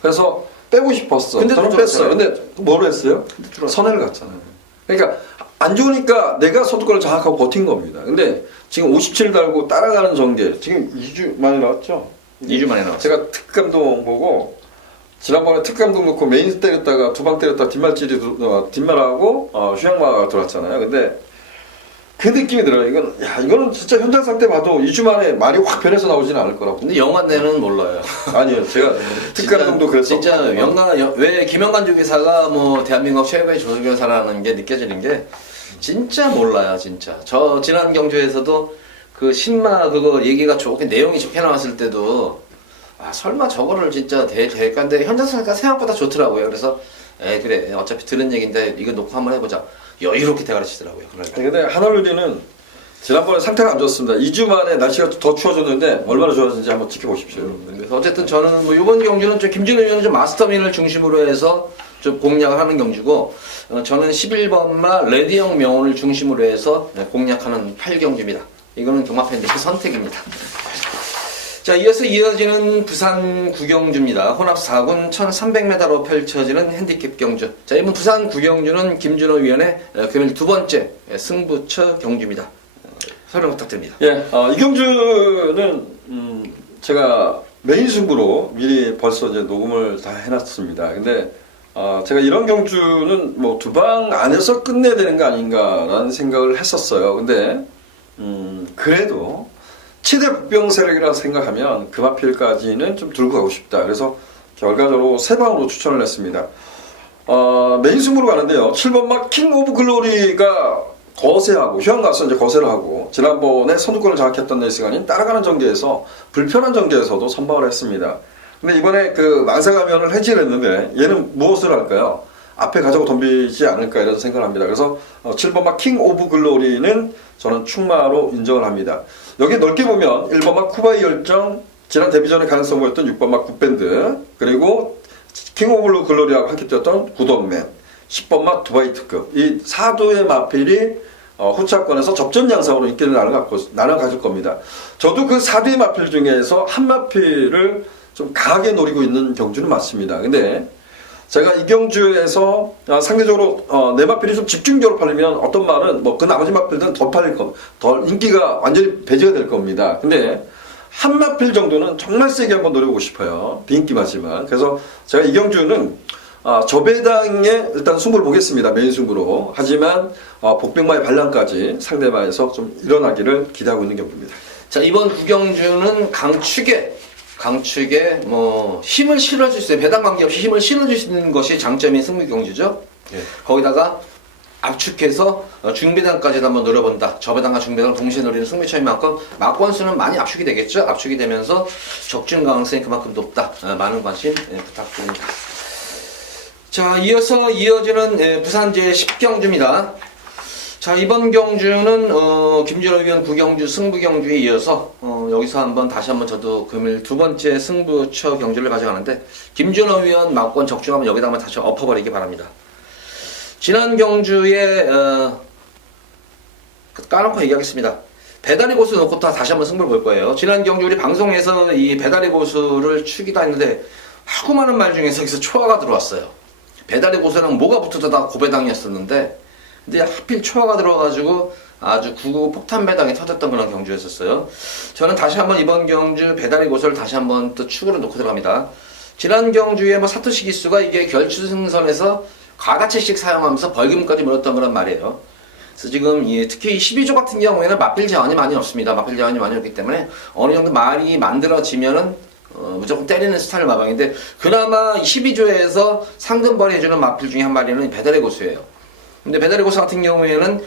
그래서 빼고 싶었어. 근데 저는 뺐어요. 근데 뭐로 했어요? 선회를 갔잖아요. 그러니까 안 좋으니까 내가 선두권을 장악하고 버틴 겁니다. 근데 지금 57 달고 따라가는 전개 지금 2주 만에 나왔죠? 2주 만에 나왔어요. 제가 특감독 보고 지난번에 특감독 놓고 메인 때렸다가 두 방 때렸다가 뒷말하고 휴양마가 들어왔잖아요. 근데 그 느낌이 들어요. 이거는 진짜 현장 상태 봐도 2주 만에 말이 확 변해서 나오지는 않을 거라고. 근데 영화내는 몰라요. 아니요, 제가 특감독도 그랬어. 진짜 왜 김영관 조교사가 뭐 대한민국 최고의 조교사라는 게 느껴지는 게 진짜 몰라요, 진짜. 저 지난 경주에서도 그 신마 그거 얘기가 좋게 내용이 좋게 나왔을 때도 설마 저거를 진짜 대가인데 현장 상태가 생각보다 좋더라고요. 그래서 그래 어차피 들은 얘기인데 이거 놓고 한번 해보자. 여유롭게 대가르치더라고요. 근데 하늘루리는 지난번에 상태가 안 좋았습니다. 2주 만에 날씨가 더 추워졌는데 얼마나 좋아졌는지 한번 지켜보십시오. 그래서 어쨌든 저는 뭐 이번 경주는 좀 김진우 의원은 좀 마스터민을 중심으로 해서 좀 공략을 하는 경주고, 저는 11번마 레디형 명호를 중심으로 해서 공략하는 8경주입니다. 이거는 동마팬들의 선택입니다. 자, 이어서 이어지는 부산 구경주입니다. 혼합 4군 1300m로 펼쳐지는 핸디캡 경주. 자, 이번 부산 구경주는 김준호 위원의 금일 두 번째 승부처 경주입니다. 설명 부탁드립니다. 예, 이 경주는 제가 메인 승부로 미리 벌써 이제 녹음을 다 해놨습니다. 근데 제가 이런 경주는 뭐 두 방 안에서 끝내야 되는 거 아닌가라는 생각을 했었어요. 근데 그래도 최대 복병 세력이라 생각하면 금화필까지는 좀 들고 가고 싶다. 그래서 결과적으로 세 방으로 추천을 했습니다. 메인 승부로 가는데요. 7번마 킹 오브 글로리가 거세하고 휴양 가서 이제 거세를 하고, 지난번에 선두권을 장악했던 레이스가 따라가는 전개에서 불편한 전개에서도 선방을 했습니다. 근데 이번에 그 망사가면을 해지를 했는데 얘는 무엇을 할까요? 앞에 가자고 덤비지 않을까 이런 생각을 합니다. 그래서 7번마 킹 오브 글로리는 저는 충마로 인정을 합니다. 여기 넓게 보면 1번마 쿠바이 열정, 지난 데뷔전에 가능성 보였던 6번마 굿밴드, 그리고 킹 오브 글로리하고 함께 뛰었던 굿업맨, 10번마 두바이 특급, 이 4도의 마필이 후차권에서 접전 양상으로 인기를 나눠 가질 겁니다. 저도 그 4도의 마필 중에서 한 마필을 좀 강하게 노리고 있는 경주는 맞습니다. 근데 제가 이 경주에서 상대적으로 내 마필이 좀 집중적으로 팔리면 어떤 말은 뭐 그 나머지 마필들은 더 팔릴 겁니다. 더 인기가 완전히 배제가 될 겁니다. 근데 한 마필 정도는 정말 세게 한번 노려보고 싶어요. 비인기마지만. 그래서 제가 이 경주는 저배당에 일단 승부를 보겠습니다. 메인 승부로. 하지만 복병마의 반란까지 상대방에서 좀 일어나기를 기대하고 있는 경주입니다. 자, 이번 구경주는 강축에 뭐 힘을 실어줄 수 있는, 배당 관계없이 힘을 실어줄 수 있는 것이 장점인 승부 경주죠. 네. 거기다가 압축해서 중배당까지도 한번 노려본다. 저배당과 중배당을 동시에 노리는 승부처인 만큼 막권수는 많이 압축이 되겠죠. 압축이 되면서 적중 가능성이 그만큼 높다. 많은 관심 부탁드립니다. 자, 이어서 이어지는 부산 제10경주입니다. 자, 이번 경주는 김준호 의원 구경주 승부경주에 이어서 여기서 다시 한번 저도 금일 두 번째 승부처 경주를 가져가는데, 김준호 의원 막권 적중하면 여기다 한번 다시 엎어버리기 바랍니다. 지난 경주에 까놓고 얘기하겠습니다. 배다리 고수 놓고 다시 한번 승부를 볼 거예요. 지난 경주 우리 방송에서 이 배다리 고수를 추기도 했는데 하고 많은 말 중에서 여기서 초하가 들어왔어요. 배달의 고수랑 뭐가 붙어서 다 고배당이었었는데 근데 하필 초하가 들어와가지고 아주 구구 폭탄 배당이 터졌던 그런 경주였었어요. 저는 다시 한번 이번 경주 배달의 고수를 다시 한번 또 축으로 놓고 들어갑니다. 지난 경주에 뭐 사토시 기수가 이게 결승선에서 과다채씩 사용하면서 벌금까지 물었던 그런 말이에요. 그래서 지금 특히 12조 같은 경우에는 마필 제한이 많이 없습니다. 마필 제한이 많이 없기 때문에 어느 정도 말이 만들어지면은 무조건 때리는 스타일 마방인데 그나마 12조에서 상금벌이 해주는 마필 중에 한 마리는 배달의 고수예요. 근데 배달의 고수 같은 경우에는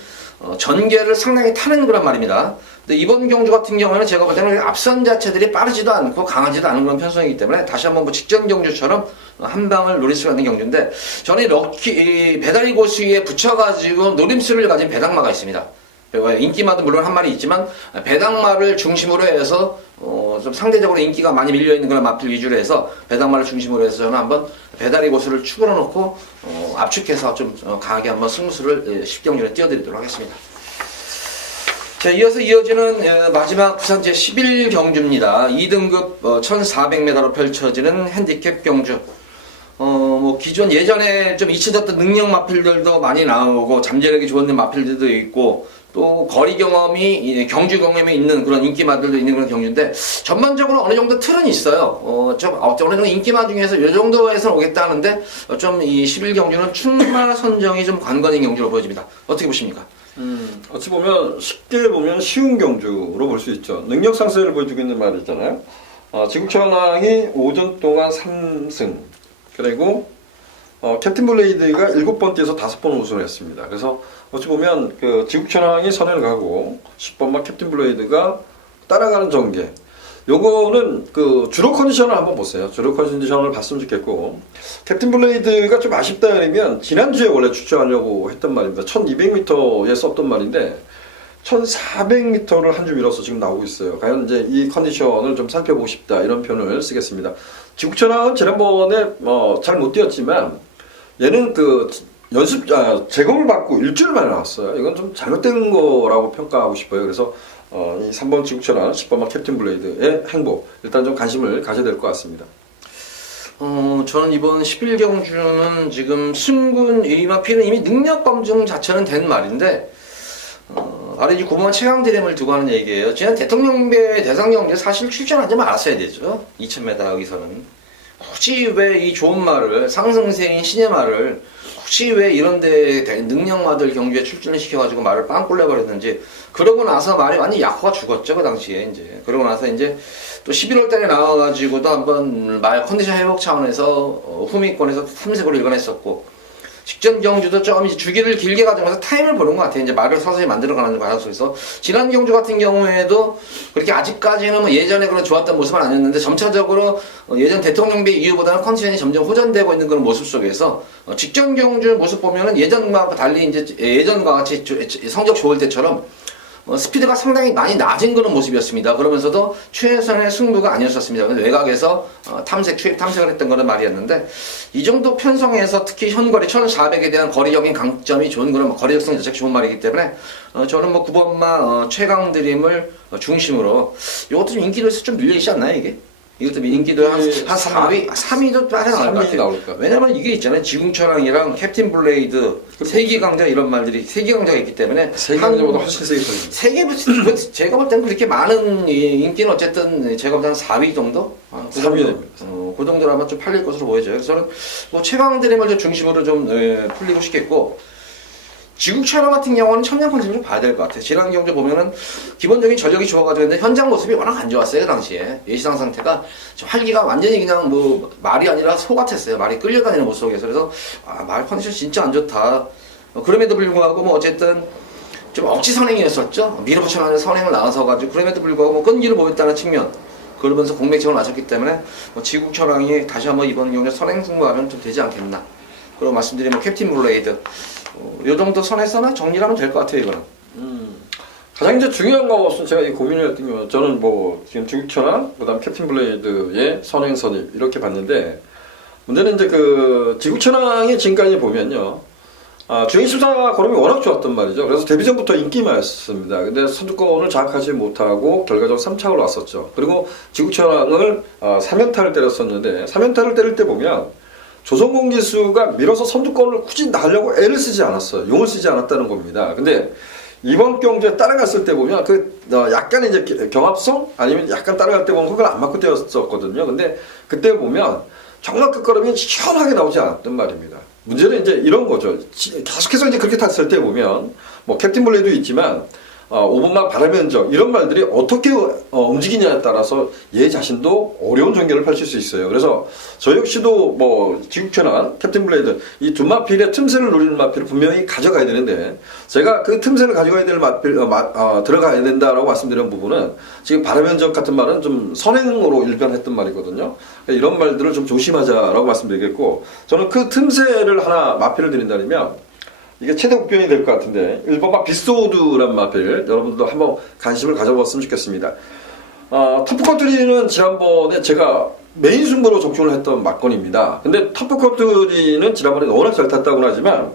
전개를 상당히 타는 그런 말입니다. 근데 이번 경주 같은 경우에는 제가 볼 때는 앞선 자체들이 빠르지도 않고 강하지도 않은 그런 편성이기 때문에 다시 한번 뭐 직전 경주처럼 한 방을 노릴 수 있는 경주인데 저는 이 배달의 고수에 붙여가지고 노림수를 가진 배당마가 있습니다. 인기마도 물론 한 마리 있지만 배당마를 중심으로 해서 좀 상대적으로 인기가 많이 밀려있는 그런 마필 위주로 해서 배당마를 중심으로 해서 저는 한번 배달의 고수를 축으로 놓고 압축해서 좀 강하게 한번 승부수를 10경주에 띄워드리도록 하겠습니다. 자, 이어서 이어지는 마지막 부산 제11경주입니다. 2등급 1400m로 펼쳐지는 핸디캡 경주. 뭐 기존 예전에 좀 잊혀졌던 능력 마필들도 많이 나오고 잠재력이 좋은 마필들도 있고 또 거리 경험이 경주 경험이 있는 그런 인기마들도 있는 그런 경주인데 전반적으로 어느 정도 틀은 있어요. 좀 어느 정도 인기마 중에서 이 정도에서 오겠다는데 좀 이 11경주는 출마 선정이 좀 관건인 경주로 보여집니다. 어떻게 보십니까? 어찌 보면 쉽게 보면 쉬운 경주로 볼 수 있죠. 능력 상승을 보여주고 있는 말이 있잖아요. 지국천왕이 오전 동안 3승 그리고 캡틴 블레이드가 7번 뛰어서 5번 우승을 했습니다. 그래서 어찌 보면 그 지국천왕이 선을 가고 10번만 캡틴 블레이드가 따라가는 전개. 요거는 그 주로 컨디션을 한번 보세요. 주로 컨디션을 봤으면 좋겠고 캡틴 블레이드가 좀 아쉽다 그러면 지난주에 원래 출전하려고 했던 말입니다. 1200m에 썼던 말인데 1400m를 한 주 밀어서 지금 나오고 있어요. 과연 이제 이 컨디션을 좀 살펴보고 싶다 이런 표현을 쓰겠습니다. 지국천왕은 지난번에 잘 못 뛰었지만 얘는 그 제거를 받고 일주일 만에 나왔어요. 이건 좀 잘못된 거라고 평가하고 싶어요. 그래서 이 3번 지국천왕, 10번만 캡틴 블레이드의 행보 일단 좀 관심을 가져야 될 것 같습니다. 저는 이번 11경주는 지금 승군 이마필은 이미 능력 검증 자체는 된 말인데 바로 이 고마운 최강 드림을 두고 하는 얘기예요. 지난 대통령배 대상경주에 사실 출전하지 말았어야 되죠. 2000m 여기서는 혹시 왜 이 좋은 말을 상승세인 신의 말을 혹시 왜 이런데 능력마들 경주에 출전을 시켜가지고 말을 빵 꼴려버렸는지 그러고 나서 말이 완전 약호가 죽었죠 그 당시에 이제 그러고 나서 이제 또 11월 달에 나와가지고도 한번 말 컨디션 회복 차원에서 후미권에서 탐색으로 일관했었고 직전 경주도 좀 이제 주기를 길게 가져가서 타임을 보는 것 같아요. 이제 말을 서서히 만들어가는 과정 속에서 지난 경주 같은 경우에도 그렇게 아직까지는 뭐 예전에 그런 좋았던 모습은 아니었는데 점차적으로 예전 대통령배 이후보다는 컨디션이 점점 호전되고 있는 그런 모습 속에서 직전 경주 모습 보면은 예전과 달리 이제 예전과 같이 성적 좋을 때처럼 스피드가 상당히 많이 낮은 그런 모습이었습니다. 그러면서도 최선의 승부가 아니었었습니다. 외곽에서 추입 탐색을 했던 그런 말이었는데 이 정도 편성에서 특히 현거리 1400에 대한 거리적인 강점이 좋은 그런 거리적성 자체가 좋은 말이기 때문에 저는 뭐 9번마 최강 드림을 중심으로 이것도 좀 인기도 좀 밀려있지 않나요 이게? 이것도 인기도 한 3위도 빠져나올 것 같아요. 왜냐면 이게 있잖아요. 지궁천왕이랑 캡틴 블레이드, 세기강자 이런 말들이 세기강자가 있기 때문에 세기강자보다 훨씬 세게 터집니다. 세계 제가 볼 때는 그렇게 많은 인기는 어쨌든 제가 볼 때는 4위 정도? 3위 그 정도로 아마 좀 팔릴 것으로 보여져요. 그래서 저는 뭐 최강 드림을 중심으로 좀 풀리고 싶겠고 지국천왕 같은 경우는 청년 컨셉을 좀 봐야 될 것 같아요. 지난 경주 보면은 기본적인 전력이 좋아가지고 했는데 현장 모습이 워낙 안 좋았어요. 그 당시에 예시상 상태가 활기가 완전히 그냥 뭐 말이 아니라 소 같았어요. 말이 끌려다니는 모습 속에서 그래서 말 컨디션 진짜 안 좋다. 그럼에도 불구하고 뭐 어쨌든 좀 억지 선행이었었죠. 밀어붙여나가는 선행을 나와서 가지고 그럼에도 불구하고 뭐 끈기를 보였다는 측면. 그러면서 공백점을 맞췄기 때문에 뭐 지국천왕이 다시 한번 이번 경주 선행 승부하면 좀 되지 않겠나. 그리고 말씀드리면 캡틴 블레이드. 요 정도 선에서는 정리하면 될 것 같아요, 이거는. 가장 이제 중요한 것은 제가 이 고민을 했던 게 저는 뭐 지금 지국천왕, 그다음 캡틴 블레이드의 선행 선입 이렇게 봤는데 문제는 이제 그 지국천왕이 지금까지 보면요, 주행 심사 걸음이 워낙 좋았단 말이죠. 그래서 데뷔전부터 인기만였습니다. 근데 선두권을 장악하지 못하고 결과적으로 3착으로 왔었죠. 그리고 지구촌을 3연타를 때렸었는데 3연타를 때릴 때 보면 조성공 기수가 밀어서 선두권을 굳이 날려고 애를 쓰지 않았어요. 용을 쓰지 않았다는 겁니다. 근데 이번 경주에 따라갔을 때 보면 약간 이제 경합성 아니면 약간 따라갈 때 보면 흙을 안 맞고 뛰었었거든요. 근데 그때 보면 정말 끝걸음이 시원하게 나오지 않았단 말입니다. 문제는 이제 이런 거죠. 계속해서 이제 그렇게 탔을 때 보면 뭐 캡틴 블레이도 있지만 5분만 바라면적 이런 말들이 어떻게 움직이냐에 따라서 얘 자신도 어려운 전개를 펼칠 수 있어요. 그래서 저 역시도 뭐 지국천한 캡틴 블레이드 이 두 마필의 틈새를 노리는 마필을 분명히 가져가야 되는데 제가 그 틈새를 가져가야 될 마필 들어가야 된다라고 말씀드린 부분은 지금 바라면적 같은 말은 좀 선행으로 일변했던 말이거든요. 이런 말들을 좀 조심하자라고 말씀드리겠고 저는 그 틈새를 하나 마필을 드린다면 이게 최대 목표이 될 것 같은데 1번마 비스오드란 마필 여러분들도 한번 관심을 가져봤으면 좋겠습니다. 터프컨트리는 지난번에 제가 메인 승부로 적중을 했던 막건입니다. 근데 터프컨트리는 지난번에 워낙 잘 탔다고는 하지만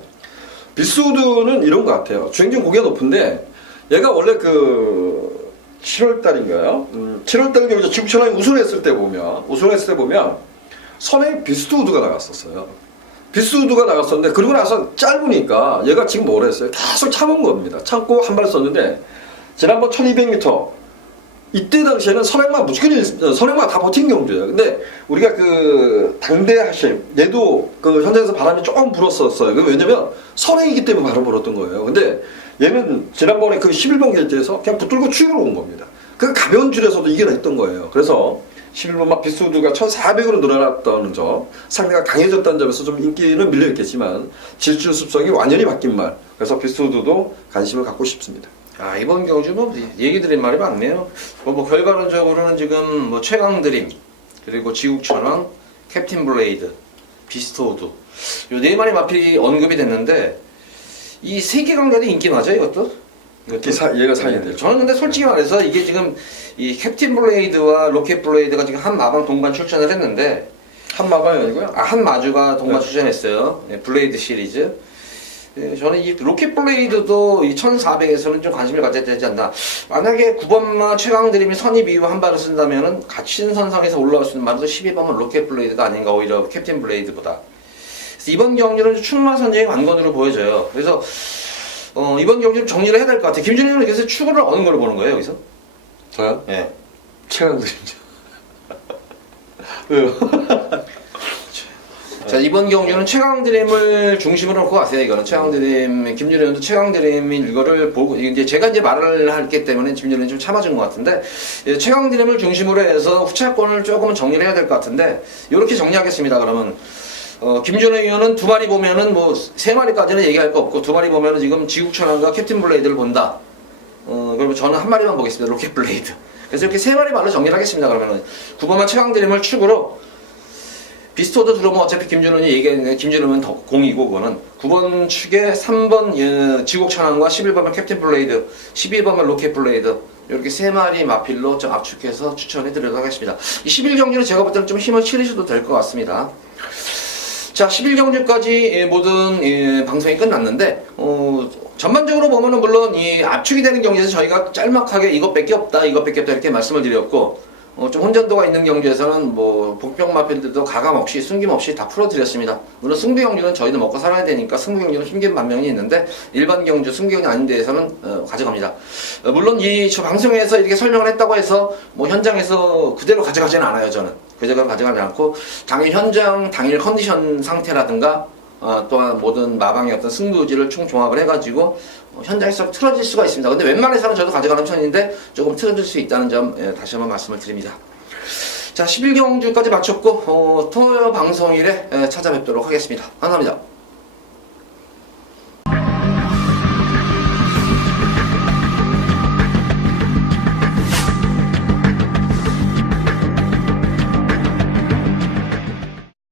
비스오드는 이런 것 같아요. 주행중 고기가 높은데 얘가 원래 그 7월달인가요? 7월달 경기에 지구천왕이 우승했을 때 보면 선행 비스우드가 나갔었어요. 비스우드가 나갔었는데 그러고 나서 짧으니까 얘가 지금 뭐라 했어요? 계속 참은 겁니다. 참고 한 발 썼는데 지난번 1200m 이때 당시에는 선행만 다 버틴 경주예요. 근데 우리가 그 당대하심 얘도 그 현장에서 바람이 조금 불었었어요. 왜냐면 선행이기 때문에 바람 불었던 거예요. 근데 얘는 지난번에 그 11번 결제에서 그냥 붙들고 추격으로 온 겁니다. 그 가벼운 줄에서도 이겨냈던 거예요. 그래서 11번마 비스우드가 1400으로 늘어났다는 점, 상대가 강해졌다는 점에서 좀 인기는 밀려있겠지만 질주 습성이 완전히 바뀐 말. 그래서 비스우드도 관심을 갖고 싶습니다. 이번 경주 뭐 얘기 드린 말이 많네요. 뭐 결과론적으로는 지금 뭐 최강드림 그리고 지국천왕, 캡틴 블레이드, 비스토우드 요 네 마리 마필이 언급이 됐는데 이 세 개 강자도 인기 맞아요 이것도? 얘가 사야 돼요. 저는 근데 솔직히 말해서 이게 지금 이 캡틴 블레이드와 로켓 블레이드가 지금 한 마방 동반 출전을 했는데 한 마방이 아니고요? 한 마주가 동반 네. 출전했어요. 블레이드 시리즈. 저는 이 로켓 블레이드도 이 1400에서는 좀 관심을 가져야 되지 않나. 만약에 9번마 최강드림이 선입 이후 한 발을 쓴다면은 같은 선상에서 올라올 수 있는 말도 12번은 로켓 블레이드가 아닌가 오히려 캡틴 블레이드보다. 그래서 이번 경기는 충마 선제의 관건으로 보여져요. 그래서 이번 경기 좀 정리를 해야 될 것 같아요. 김준현은 여기서 추구를 어느 걸로 보는 거예요, 여기서? 저요? 예. 최강드림이죠. 왜요? 자, 이번 경기는 최강드림을 중심으로 놓고 가세요, 이거는. 최강드림, 김준현도 최강드림이 이거를 보고, 이제 제가 이제 말을 했기 때문에 김준현이 좀 참아준 것 같은데, 최강드림을 중심으로 해서 후차권을 조금은 정리를 해야 될 것 같은데, 이렇게 정리하겠습니다, 그러면. 김준호 의원은 두 마리 보면은 뭐 세 마리까지는 얘기할 거 없고 두 마리 보면은 지금 지국천왕과 캡틴 블레이드를 본다. 그러면 저는 한 마리만 보겠습니다. 로켓 블레이드. 그래서 이렇게 세 마리 말로 정리를 하겠습니다. 그러면은 9번만 최강드림을 축으로 비스토드 들어오면 어차피 김준호이 얘기했는데 김준호는 더 공이고 그거는 9번 축에 3번 지국천왕과 11번만 캡틴 블레이드, 12번만 로켓 블레이드 이렇게 세 마리 마필로 좀 압축해서 추천해 드리도록 하겠습니다. 이 11경기는 제가 볼 때는 좀 힘을 실으셔도 될 것 같습니다. 자, 11경주까지 모든 방송이 끝났는데 전반적으로 보면은 물론 이 압축이 되는 경기에서 저희가 짤막하게 이것밖에 없다 이렇게 말씀을 드렸고 좀 혼전도가 있는 경기에서는 뭐 복병 마필들도 가감 없이 숨김 없이 다 풀어드렸습니다. 물론 승부 경주는 저희도 먹고 살아야 되니까 승부 경주는 숨긴 반면이 있는데 일반 경주 승부 경주 아닌 데에서는 가져갑니다. 물론 저 방송에서 이렇게 설명을 했다고 해서 뭐 현장에서 그대로 가져가지는 않아요. 저는 그대로 가져가지 않고 당일 현장 당일 컨디션 상태라든가 또한 모든 마방의 어떤 승부지를 총종합을 해가지고 현장에서 틀어질 수가 있습니다. 근데 웬만해서는 저도 가져가는 편인데 조금 틀어질 수 있다는 점 다시 한번 말씀을 드립니다. 자, 11경주까지 마쳤고 토요 방송일에 찾아뵙도록 하겠습니다. 감사합니다.